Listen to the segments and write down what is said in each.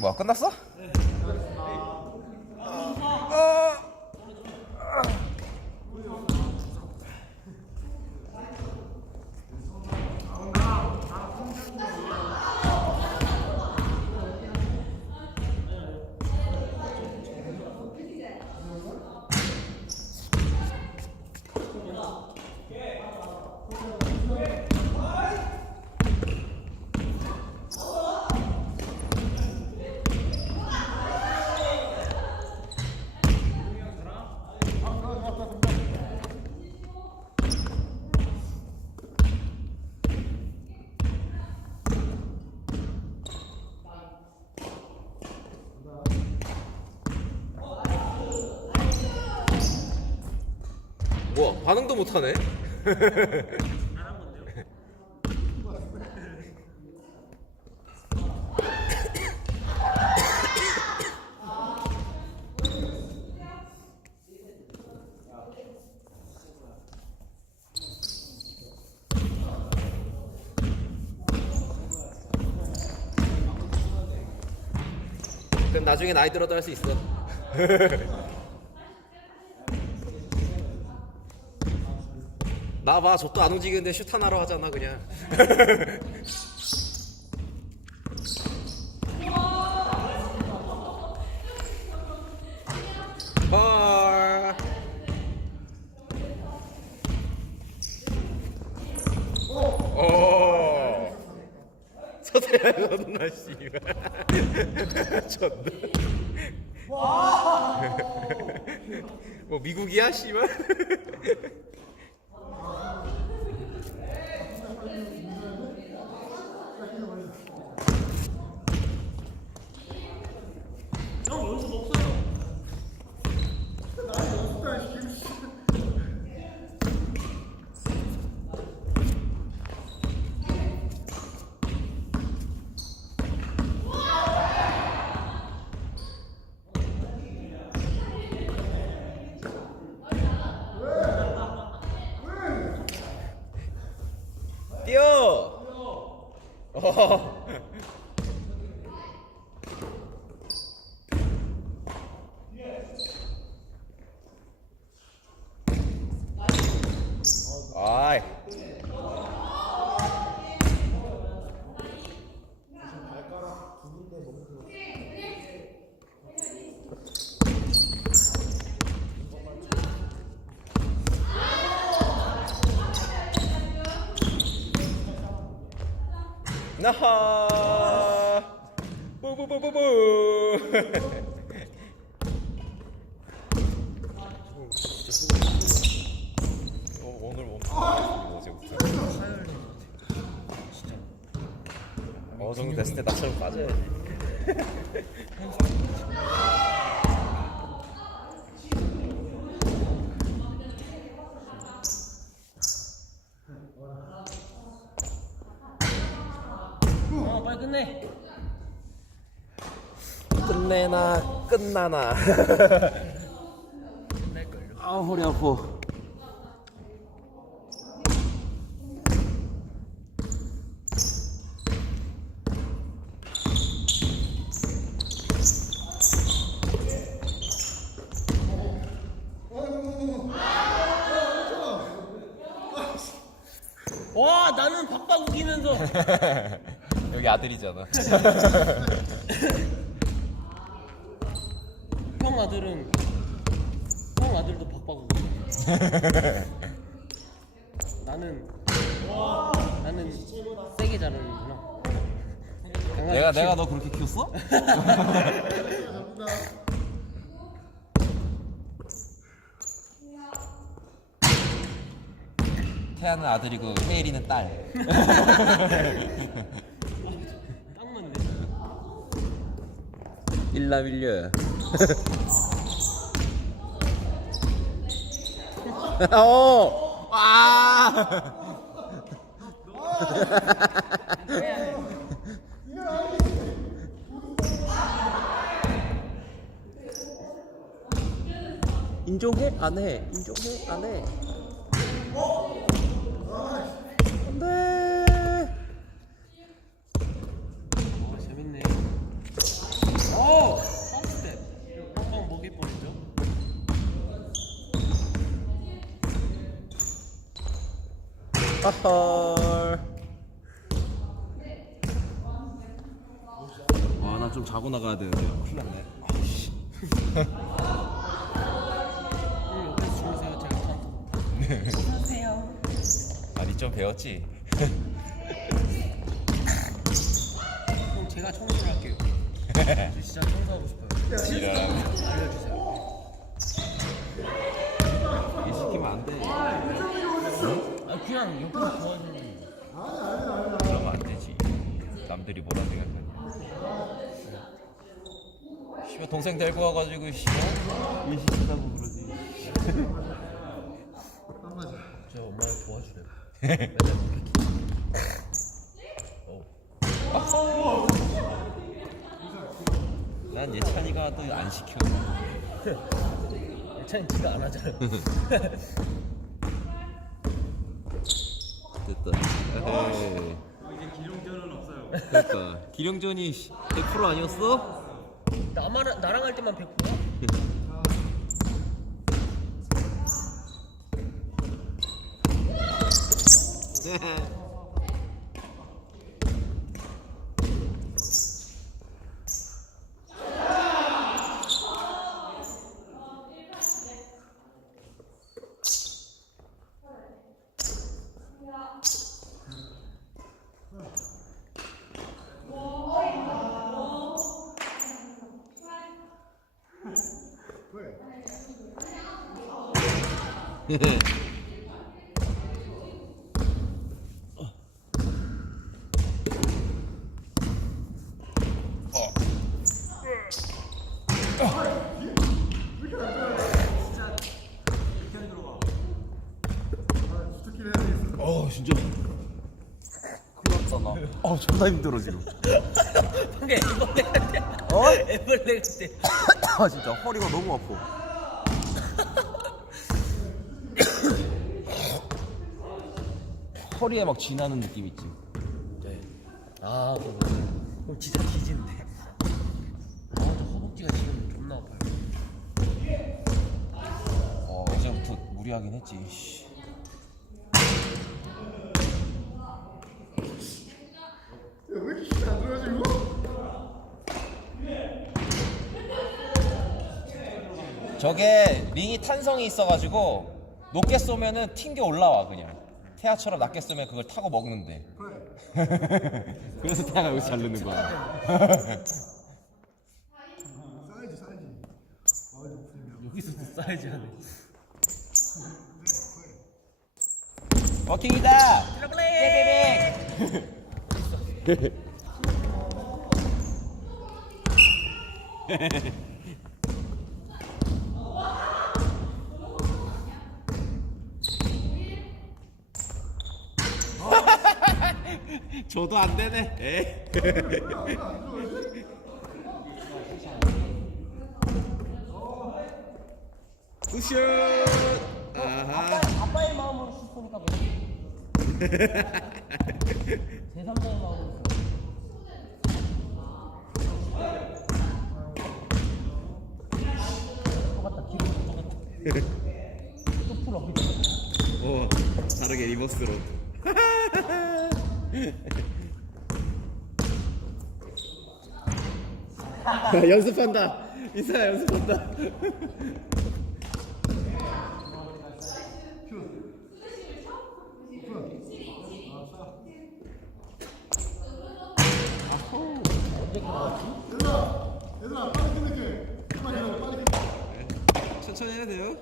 뭐야 끝났어? 네. 아... 반응도 못하네? 나중에 나이 들어도 할 수 있어. 나봐 저도 안 움직이는데 슛 하나로 하잖아 그냥. 헐. 오. 서태야 존나 씨발. 존나. 뭐 미국이야 씨발. 뛰어. 어. 아이. 나하. 뿌뿌뿌뿌뿌. 어, 오늘 몸 어제부터 어 정도 됐을 때 나처럼 빠져야지 끝내. 끝내나 끝나나. 아 허리 아파 와 나는 박박 우기면서 아들이잖아 형 아들은 형 아들도 박박 우기 나는 나는 세게 자르는구나 강아지 내가 내가 너 그렇게 키웠어? 태아는 아들이고 혜일이는 딸. 일남일녀. 어. 아. 인정해? 안 해. 인정해? 안 해. 안 돼. 어, 재밌네 아헐. 아, 나 좀 자고 나가야 되는데. 큰일 났네. 아이씨. 음, 옆에서 주무세요. 제가 카운터. 안녕하세요. 아니, 좀 배웠지? 그럼 제가 청소를 할게요. 저 진짜 청소하고 싶어요. 이런. 알려주세요. 이 시키면 안 돼. 아 그냥 옆에서 도와주는. 그러면 안 되지. 남들이 뭐라 생각하냐. 씨발 동생 데리고 와가지고 씨발 일 시킨다고 그러지. 저 엄마를 도와주래요. 맨날 그렇게. 어. 난 예찬이가 또 안 시켜. 예찬이 지가 안 하잖아 요. 됐다. 에헤이. 이제 기룡전은 없어요. 그러니까 기룡전이 100% 아니었어? 나만 나랑 할 때만 100%야? 어 진짜. 큰일 났다 나. 어 존나 힘들어 지금. 방금 애벌레 같아. 어? 애벌레 같아. 아 진짜 허리가 너무 아파. 허리에 막 쥐나는 느낌 있지. 네. 아 그럼 그럼 진짜 뒤지는데. 아 저 허벅지가 지금 존나 아파요. 어 어제부터 무리하긴 했지. 씨. 저게 링이 탄성이 있어가지고 높게 쏘면은 튕겨 올라와 그냥 태아처럼 낮게 쏘면 그걸 타고 먹는데. 그래서 태아가 여기서 잘 넣는 거야. 여기서도 사이즈 하네. 워킹이다! 트러블 레. 저도 안 되네. 에? 굿슛. 아하. 아빠 의 마음으로 슛 쏘니까 뭐. 제3자의 마음으로 쏘. 똑같다. 기분 똑같다. 또 풀어 오 다르게 리버스로 연습한다. 이사야 연습한다. 천천히 해야 돼요?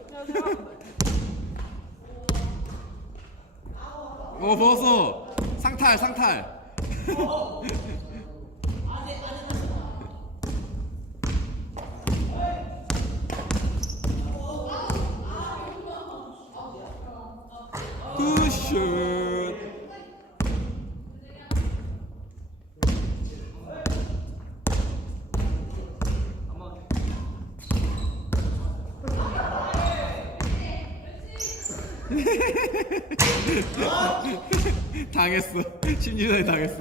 어 먹었어 상탈 상탈 굿슛 당했어 심리전에 당했어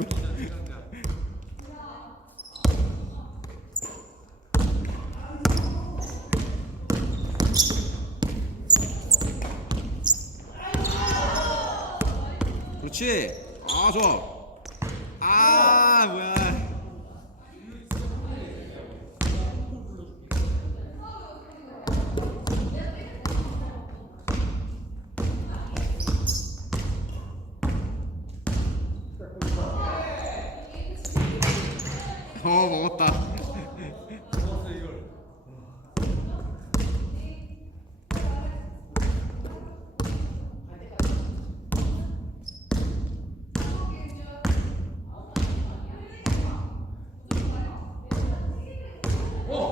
그렇지. 아 좋아. 아 뭐야. 어 먹었다.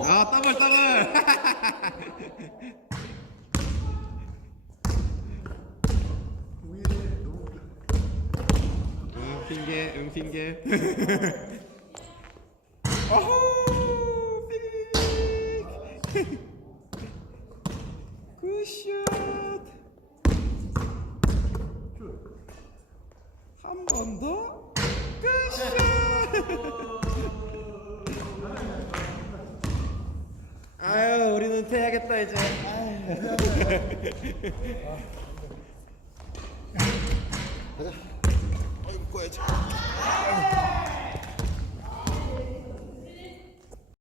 아 더블 더블. 응 핑계 응 핑계. 어후 삐빅. 굿샷. 한번 더. 굿샷. 아유 우리는 은퇴해야겠다 이제 가자 어이 묶어야지